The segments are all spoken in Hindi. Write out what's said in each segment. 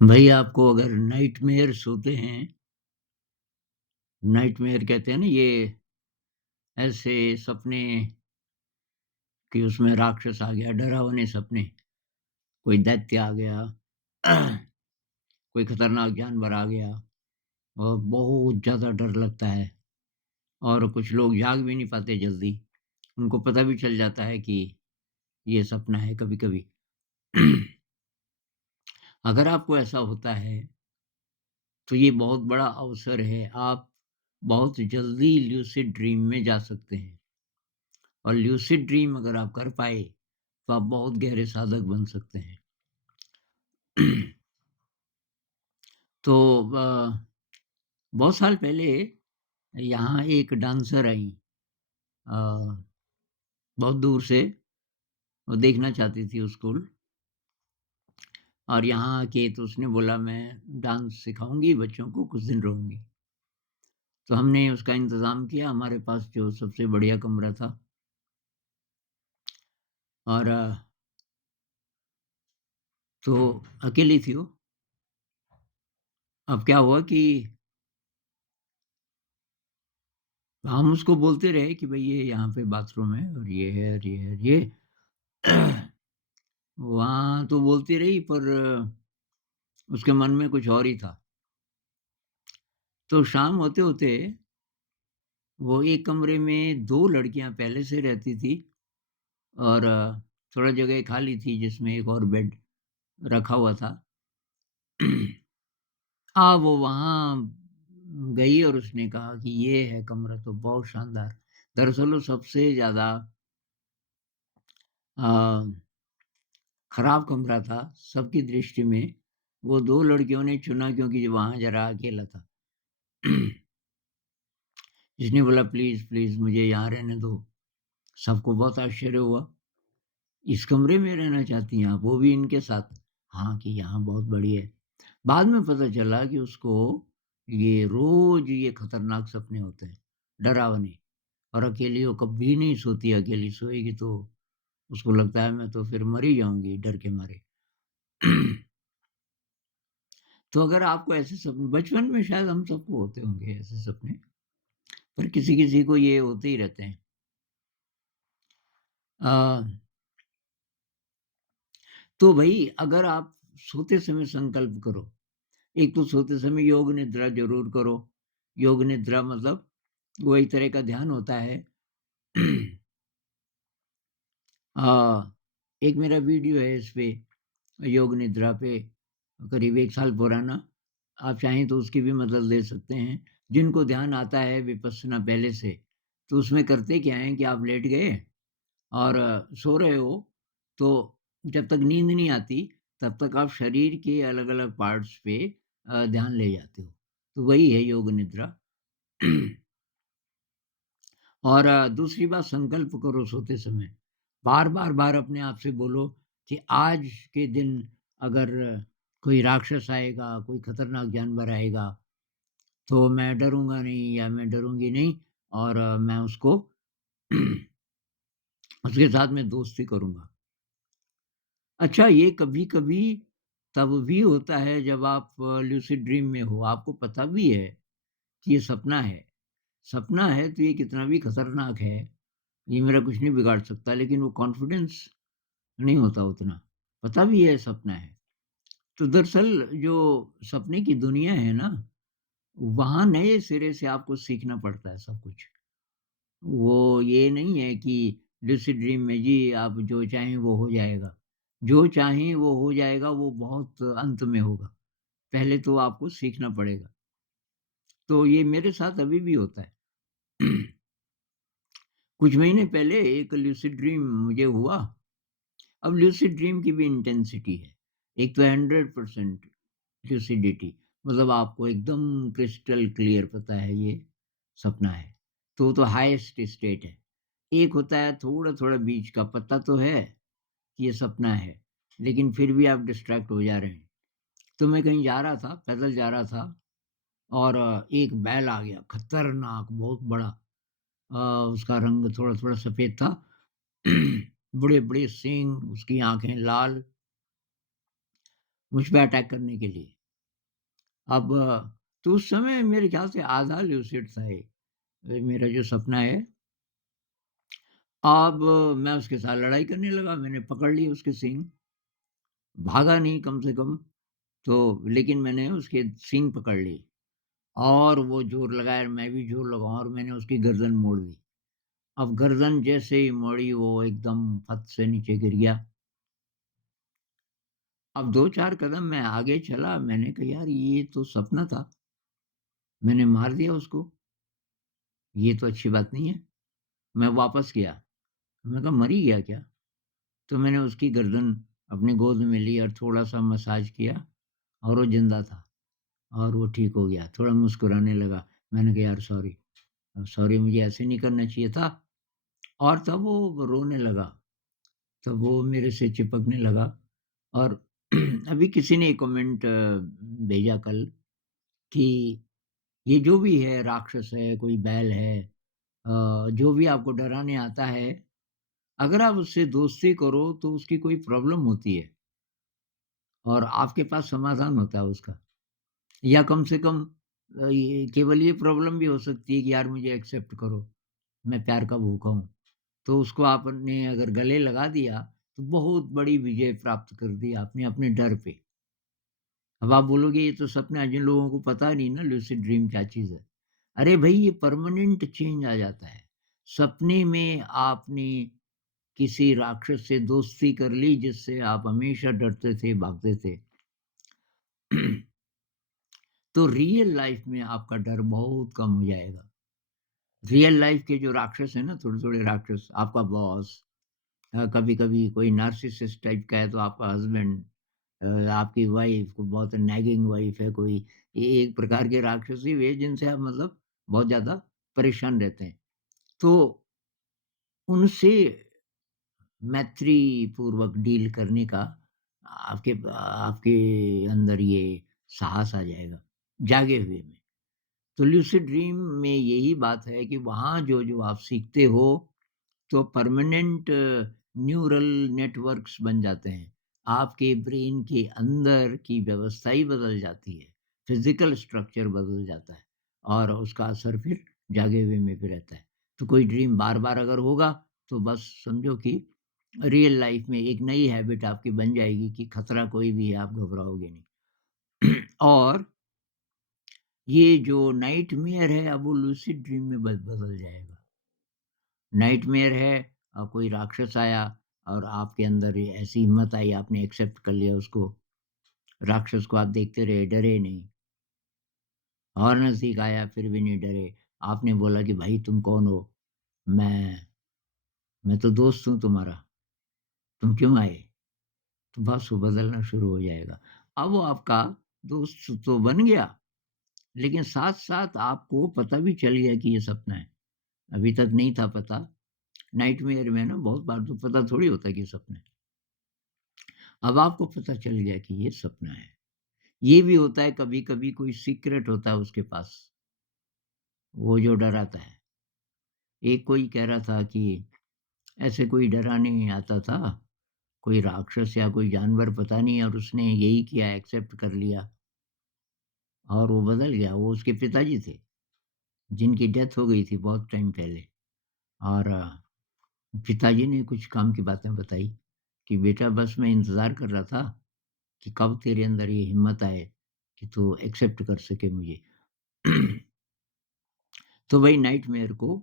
भई आपको अगर नाइटमेयर्स होते हैं, नाइटमेयर कहते हैं ना ये ऐसे सपने कि उसमें राक्षस आ गया, डरावने सपने, कोई दैत्य आ गया, कोई खतरनाक जानवर आ गया और बहुत ज़्यादा डर लगता है और कुछ लोग जाग भी नहीं पाते जल्दी। उनको पता भी चल जाता है कि ये सपना है कभी-कभी। अगर आपको ऐसा होता है, तो ये बहुत बड़ा अवसर है, आप बहुत जल्दी ल्यूसिड ड्रीम में जा सकते हैं। और ल्यूसिड ड्रीम अगर आप कर पाए, तो आप बहुत गहरे साधक बन सकते हैं। तो बहुत साल पहले यहाँ एक डांसर आईं अ, बहुत दूर से, वो देखना चाहती थी स्कूल और यहाँ आके तो उसने बोला मैं डांस सिखाऊँगी बच्चों को, कुछ दिन रहूँगी। तो हमने उसका इंतज़ाम किया, हमारे पास जो सबसे बढ़िया कमरा था और तो अकेली थी वो। अब क्या हुआ कि हम उसको बोलते रहे कि भई ये यहाँ पे बाथरूम है और ये है और ये है और ये। वहाँ तो बोलती रही पर उसके मन में कुछ और ही था। तो शाम होते-होते वो एक कमरे में 2 लड़कियाँ पहले से रहती थी और थोड़ा जगह खाली थी जिसमें एक और बेड रखा हुआ था। वो वहाँ गई और उसने कहा कि ये है कमरा तो बहुत शानदार। दरअसल वो सबसे ज़्यादा अ, खराब कमरा था सबकी दृष्टि में। वो 2 लड़कियों ने चुना क्योंकि वहाँ ज़रा अकेला था। जिसने बोला प्लीज़, प्लीज़ मुझे यहाँ रहने दो। सबको बहुत आश्चर्य हुआ, इस कमरे में रहना चाहती हैं आप, वो भी इनके साथ? हाँ, कि यहाँ बहुत बढ़िया है। बाद में पता चला कि उसको ये रोज़ ये खतरनाक सपने होते हैं, डरावने और अकेली वो कभी नहीं सोती, अकेली सोएगी तो उसको लगता है मैं तो फिर मर ही जाऊँगी डर के मारे। तो अगर आपको ऐसे सपने बचपन में शायद हम सबको होते होंगे ऐसे सपने, पर किसी-किसी को ये होते ही रहते हैं। अ तो भई अगर आप सोते समय संकल्प करो, एक तो सोते समय योग निद्रा ज़रूर करो। योग निद्रा मतलब वो एक तरह का ध्यान होता है। अ, एक मेरा वीडियो है इस पे योग निद्रा पे, करीब 1 साल पुराना। आप चाहें तो उसकी भी मदद ले सकते हैं। जिनको ध्यान आता है विपश्यना पहले से, तो उसमें करते क्या हैं कि आप लेट गए और सो रहे हो, तो जब तक नींद नहीं आती, तब तक आप शरीर के अलग-अलग पार्ट्स पे ध्यान ले जाते हो। तो वही है योग निद्रा। और दूसरी बात संकल्प करो सोते समय। बार अपने आप से बोलो कि आज के दिन अगर कोई राक्षस आएगा, कोई खतरनाक जानवर आएगा, तो मैं डरूँगा नहीं या मैं डरूँगी नहीं और मैं उसको उसके साथ मैं दोस्ती करूँगा। अच्छा, ये कभी-कभी तब भी होता है जब आप लूसिड ड्रीम में हो, आपको पता भी है कि ये सपना है। सपना है तो ये कितना भी खतरनाक है, ये मेरा कुछ नहीं बिगाड़ सकता, लेकिन वो कॉन्फिडेंस नहीं होता उतना। पता भी है सपना है। तो दरअसल जो सपने की दुनिया है ना, वहाँ नए सिरे से आपको सीखना पड़ता है सब कुछ। वो ये नहीं है कि लूसिड ड्रीम में जी आप जो चाहें वो हो जाएगा। जो चाहें वो हो जाएगा, वो बहुत अंत में होगा। पहले तो आपको सीखना पड़ेगा। तो ये मेरे साथ अभी भी होता है। कुछ महीने पहले एक लूसिड ड्रीम मुझे हुआ। अब लूसिड ड्रीम की भी इंटेंसिटी है। एक तो 100% लूसिडिटी मतलब आपको एकदम क्रिस्टल क्लियर पता है ये सपना है। तो वो तो हाईएस्ट स्टेट है। एक होता है थोड़ा-थोड़ा बीच का, पता तो है कि ये सपना है, लेकिन फिर भी आप डिस्ट्रैक्ट हो जा रहे हैं। तो मैं कहीं जा रहा था, पैदल जा रहा था और एक बैल आ गया, खतरनाक बहुत बड़ा। अ, उसका रंग थोड़ा-थोड़ा सफ़ेद था। बड़े-बड़े सींग, उसकी आँखें लाल मुझ पे अटैक करने के लिए। अब तो उस समय मेरे ख़्याल से आधा ल्यूसिड था ये, मेरा जो सपना है। अब मैं उसके साथ लड़ाई करने लगा, मैंने पकड़ लिए उसके सींग, भागा नहीं कम से कम, तो लेकिन मैंने उसके सींग पकड़ लिए और वो ज़ोर लगाया, मैं भी ज़ोर लगाऊँ और मैंने उसकी गर्दन मोड़ दी। अब गर्दन जैसे ही मोड़ी वो एकदम फट से नीचे गिर गया। अब 2-4 कदम मैं आगे चला, मैंने कहा यार ये तो सपना था, मैंने मार दिया उसको, ये तो अच्छी बात नहीं है। मैं वापस गया, मैंने कहा मर ही गया क्या? तो मैंने उसकी गर्दन अपनी गोद में ली और थोड़ा-सा मसाज किया और वो ज़िंदा था और वो ठीक हो गया, थोड़ा मुस्कुराने लगा। मैंने कहा यार सॉरी, सॉरी मुझे ऐसे नहीं करना चाहिए था और तब वो रोने लगा, तब वो मेरे से चिपकने लगा और अभी किसी ने एक कमेंट भेजा कल कि ये जो भी है राक्षस है, कोई बैल है, जो भी आपको डराने आता है, अगर आप उससे दोस्ती करो तो उसकी कोई प्रॉब्लम होती है और आपके पास समाधान होता है उसका। या कम से कम ये केवल ये प्रॉब्लम भी हो सकती है कि यार मुझे एक्सेप्ट करो, मैं प्यार का भूखा हूँ। तो उसको आपने अगर गले लगा दिया, तो बहुत बड़ी विजय प्राप्त कर दी आपने अपने डर पे। अब आप बोलोगे ये तो सपना है, जिन लोगों को पता नहीं ना लूसिड ड्रीम क्या चीज़ है। अरे भई ये परमानेंट चेंज आ जाता है। सपने में आपने किसी राक्षस से दोस्ती कर ली जिससे आप हमेशा डरते थे, भागते थे। तो रियल लाइफ में आपका डर बहुत कम हो जाएगा। रियल लाइफ के जो राक्षस हैं ना, थोड़े-थोड़े राक्षस, आपका बॉस, कभी-कभी कोई नार्सिसिस्ट टाइप का है तो आपका हस्बैंड, आपकी वाइफ, कोई बहुत नैगिंग वाइफ है कोई, ये एक प्रकार के राक्षस ही वे जिनसे आप मतलब बहुत ज़्यादा परेशान रहते हैं। तो उनसे मैत्रीपूर्वक डील करने का आपके आपके अंदर ये साहस आ जाएगा, जागे हुए में। तो लूसिड ड्रीम में यही बात है कि वहाँ जो-जो आप सीखते हो, तो परमानेंट न्यूरल नेटवर्क्स बन जाते हैं। आपके ब्रेन के अंदर की व्यवस्था ही बदल जाती है, फिज़िकल स्ट्रक्चर बदल जाता है और उसका असर फिर जागे हुए में भी रहता है। तो कोई ड्रीम बार-बार अगर होगा, तो बस समझो कि रियल लाइफ़ में एक नई हैबिट आपकी बन जाएगी कि खतरा कोई भी है, आप घबराओगे नहीं। और ये जो नाइटमेयर है, अब वो लूसिड ड्रीम में बदल जाएगा। नाइटमेयर है, कोई राक्षस आया और आपके अंदर ये ऐसी हिम्मत आई, आपने एक्सेप्ट कर लिया उसको। राक्षस को आप देखते रहे, डरे नहीं। और नज़दीक आया फिर भी नहीं डरे। आपने बोला कि भाई तुम कौन हो? मैं मैं तो दोस्त हूँ तुम्हारा, तुम क्यों आए? तो बस वो बदलना शुरू हो जाएगा। अब वो आपका दोस्त तो बन गया, लेकिन साथ-साथ आपको पता भी चल गया कि ये सपना है। अभी तक नहीं था पता। नाइटमेयर में ना बहुत बार तो पता थोड़ी होता है कि ये सपना है। अब आपको पता चल गया कि ये सपना है। ये भी होता है कभी-कभी कोई सीक्रेट होता है उसके पास, वो जो डराता है। एक कोई कह रहा था कि ऐसे कोई डराने आता था, कोई राक्षस या कोई जानवर पता नहीं और उसने यही किया एक्सेप्ट कर लिया और वो बदल गया। वो उसके पिताजी थे, जिनकी डेथ हो गई थी बहुत टाइम पहले और पिताजी ने कुछ काम की बातें बताई कि बेटा बस मैं इंतज़ार कर रहा था कि कब तेरे अंदर ये हिम्मत आए कि तू एक्सेप्ट कर सके मुझे। तो वही नाइटमेयर को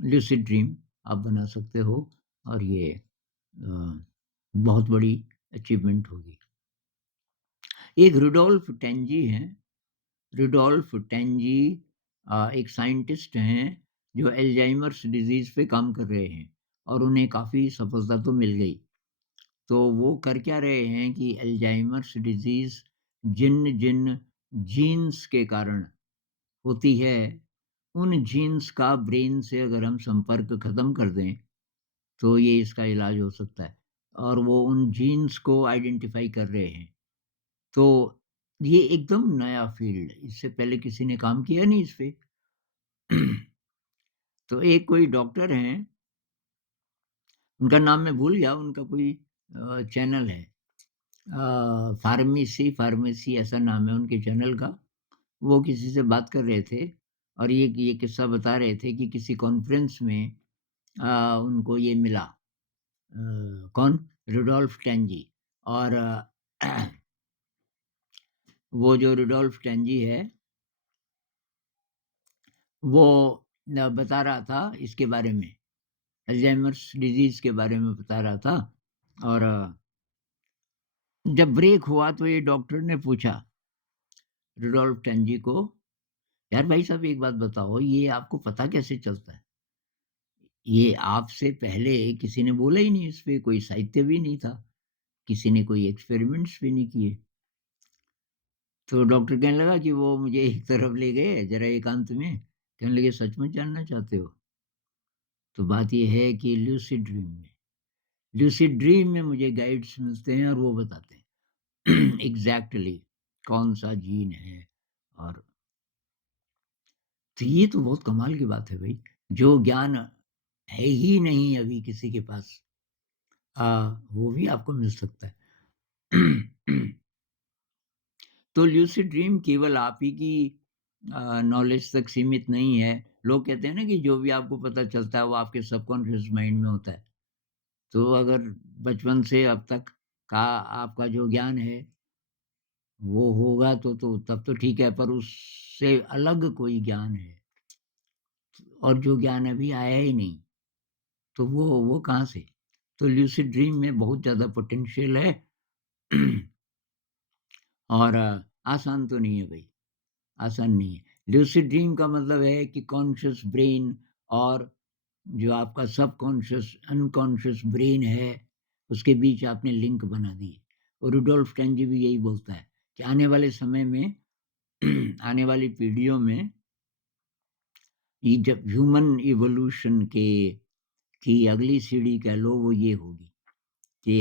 लूसिड ड्रीम आप बना सकते हो और ये बहुत बड़ी अचीवमेंट होगी। एक रुडोल्फ टेंजी हैं, रुडोल्फ टेंजी एक साइंटिस्ट हैं जो अल्जाइमर्स डिज़ीज़ पे काम कर रहे हैं और उन्हें काफ़ी सफलता तो मिल गई। तो वो कर क्या रहे हैं कि अल्जाइमर्स डिज़ीज़ जिन-जिन जीन्स के कारण होती है, उन जीन्स का ब्रेन से अगर हम संपर्क खत्म कर दें, तो ये इसका इलाज हो सकता है और वो उन जीन्स को आइडेंटिफ़ाई कर रहे हैं। तो ये एकदम नया फ़ील्ड है, इससे पहले किसी ने काम किया नहीं इस पे। तो एक कोई डॉक्टर हैं, उनका नाम मैं भूल गया, उनका कोई चैनल है। फार्मेसी फार्मेसी ऐसा नाम है उनके चैनल का। वो किसी से बात कर रहे थे और ये किस्सा बता रहे थे कि किसी कॉन्फ्रेंस में उनको ये मिला कौन? रुडोल्फ टेंजी और वो जो रुडोल्फ टेंजी है, वो बता रहा था इसके बारे में, अल्जाइमर्स डिज़ीज़ के बारे में बता रहा था और जब ब्रेक हुआ तो ये डॉक्टर ने पूछा रुडोल्फ टेंजी को, "यार भाई साहब एक बात बताओ, ये आपको पता कैसे चलता है? ये आपसे पहले किसी ने बोला ही नहीं, इस पे कोई साहित्य भी नहीं था, किसी ने कोई एक्सपेरिमेंट्स भी नहीं किए।" तो डॉक्टर कहने लगा कि वो मुझे एक तरफ ले गए ज़रा एकांत में, कहने लगे, "सचमुच जानना चाहते हो? तो बात ये है कि लूसिड ड्रीम में मुझे गाइड्स मिलते हैं और वो बताते हैं एग्ज़ैक्टली कौन-सा जीन है और तो ये तो बहुत कमाल की बात है भई, जो ज्ञान है ही नहीं अभी किसी के पास वो भी आपको मिल सकता है। तो ल्यूसिड ड्रीम केवल आप ही की नॉलेज तक सीमित नहीं है। लोग कहते हैं ना कि जो भी आपको पता चलता है वो आपके सबकॉन्शियस माइंड में होता है। तो अगर बचपन से अब तक का आपका जो ज्ञान है वो होगा तो तब तो ठीक है, पर उससे अलग कोई ज्ञान है और जो ज्ञान अभी आया ही नहीं, तो वो कहाँ से? तो ल्यूसिड ड्रीम में बहुत ज़्यादा पोटेंशियल है और आसान तो नहीं है भई, आसान नहीं है। लूसिड ड्रीम का मतलब है कि कॉन्शियस ब्रेन और जो आपका सबकॉन्शियस, अनकॉन्शियस ब्रेन है, उसके बीच आपने लिंक बना दी। और रुडोल्फ टेंजी भी यही बोलता है कि आने वाले समय में आने वाली पीढ़ियों में ये जब ह्यूमन इवोल्यूशन के की अगली सीढ़ी कह लो वो ये होगी कि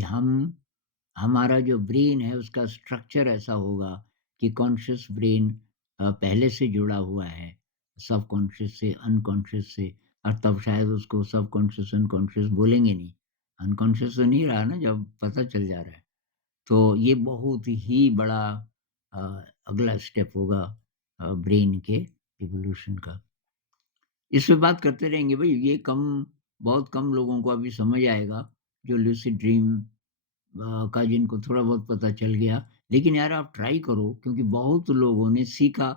हमारा जो ब्रेन है उसका स्ट्रक्चर ऐसा होगा कि कॉन्शियस ब्रेन पहले से जुड़ा हुआ है सबकॉन्शियस से, अनकॉन्शियस से और तब शायद उसको सबकॉन्शियस अनकॉन्शियस बोलेंगे नहीं। अनकॉन्शियस तो नहीं रहा ना जब पता चल जा रहा है। तो ये बहुत ही बड़ा अ, अगला स्टेप होगा ब्रेन के इवोल्यूशन का। इस पे बात करते रहेंगे भई, ये बहुत कम लोगों को अभी समझ आएगा जो लूसिड ड्रीम का जिनको थोड़ा बहुत पता चल गया। लेकिन यार आप ट्राई करो क्योंकि बहुत लोगों ने सीखा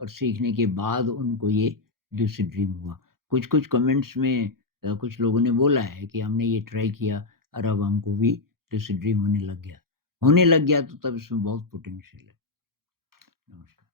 और सीखने के बाद उनको ये लूसिड ड्रीम हुआ। कुछ-कुछ कमेंट्स में कुछ लोगों ने बोला है कि हमने ये ट्राई किया और अब हमको भी लूसिड ड्रीम होने लग गया। होने लग गया तो तब इसमें बहुत पोटेंशियल है। नमस्कार।